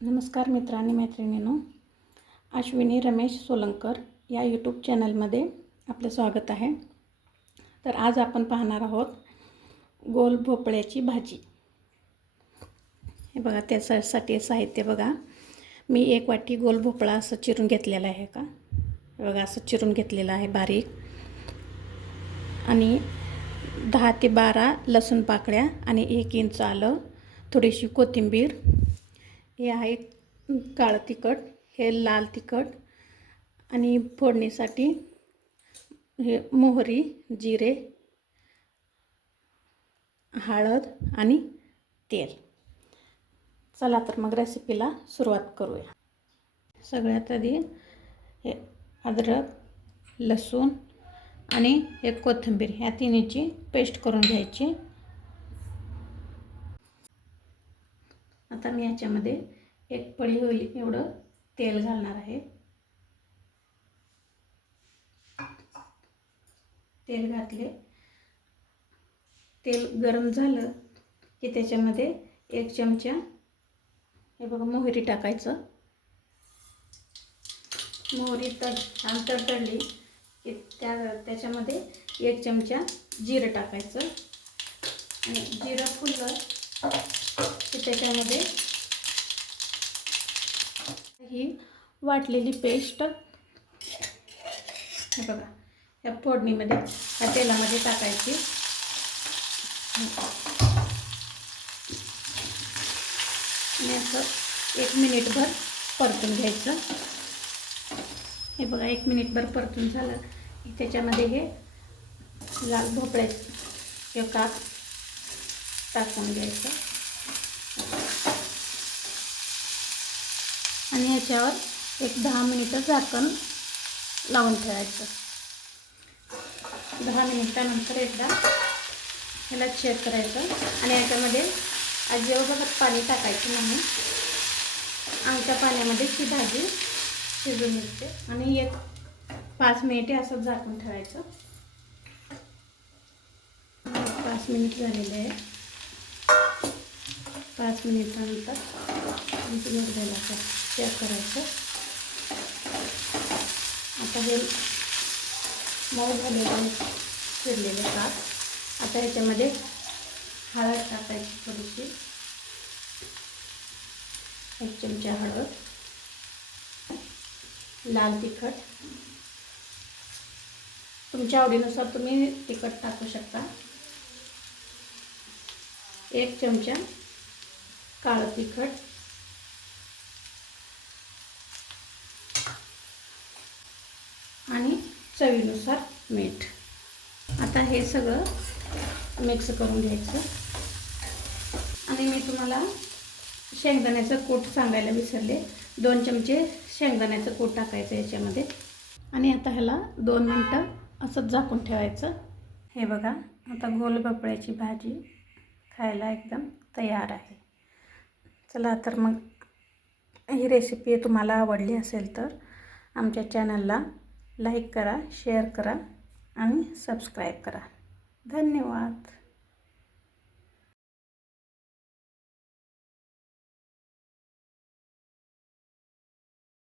नमस्कार मित्र आणि मैत्रिणींनो, अश्विनी रमेश सोलंकर या यूट्यूब चॅनलमध्ये आपलं स्वागत आहे। तर आज आपण पाहणार आहोत गोल भोपळ्याची भाजी। हे बघा, त्यासाठी साहित्य बघा, मी 1 वाटी गोल भोपळा असं चिरून घेतलेला आहे का, बघा असं चिरून घेतलेला आहे बारीक, आणि 10 ते 12 लसूण पाकळ्या आणि 1 इंच आलं, थोडीशी कोथिंबीर, हे आहे काळं तिखट, हे लाल तिखट, आणि फोडणीसाठी हे मोहरी, जिरे, हळद आणि तेल। चला तर मग रेसिपीला सुरुवात करूया। सगळ्यात आधी हे अद्रक, लसूण आणि एक कोथिंबीर ह्या तिन्हीची पेस्ट करून घ्यायची। आता मी याच्यामध्ये 1 पळी होईल एवढं तेल घालणार आहे। तेल घातले, तेल गरम झालं की त्याच्यामध्ये 1 चमचा हे बघा मोहरी टाकायचं। मोहरी छान तडतडली की त्याच्यामध्ये 1 चमचा जिरं टाकायचं, आणि जिरं फुललं की त्याच्यामध्ये ही वाटलेली पेस्ट हे बघा या फोडणीमध्ये या तेलामध्ये टाकायची, आणि असं 1 मिनिटभर परतून घ्यायचं। हे बघा 1 मिनिटभर परतून झालं की त्याच्यामध्ये हे लाल भोपळ्याचे काप टाकून घ्यायचं, आणि याच्यावर 10 मिनिटं झाकण लावून ठेवायचं। 10 मिनिटानंतर एकदा ह्याला चेक करायचं, आणि याच्यामध्ये अजिबात पाणी टाकायचं नाही, आमच्या पाण्यामध्ये ही भाजी शिजून निघते। आणि 5 मिनिटे असं झाकून ठेवायचं। 5 मिनिट झालेले आहे। 5 मिनिटानंतर चेक करायचं। आता हे मऊ झालेले शिजलेले काप, आता याच्यामध्ये हळद टाकायची थोडीशी, 1 चमचा हळद, लाल तिखट तुमच्या आवडीनुसार तुम्ही तिखट टाकू शकता, 1 चमचा काळं तिखट, आणि चवीनुसार मीठ। आता हे सगळं मिक्स करून घ्यायचं, आणि मी तुम्हाला शेंगदाण्याचं कूट सांगायला विसरले, 2 चमचे शेंगदाण्याचं कूट टाकायचं याच्यामध्ये, आणि आता ह्याला 2 मिनिटं असंच झाकून ठेवायचं। हे बघा, आता गोल भोपळ्याची भाजी खायला एकदम तयार आहे। चला तर मग ही रेसिपी तुम्हाला आवडली असेल तर आमच्या चॅनलला लाईक करा, शेअर करा आणि सबस्क्राईब करा। धन्यवाद।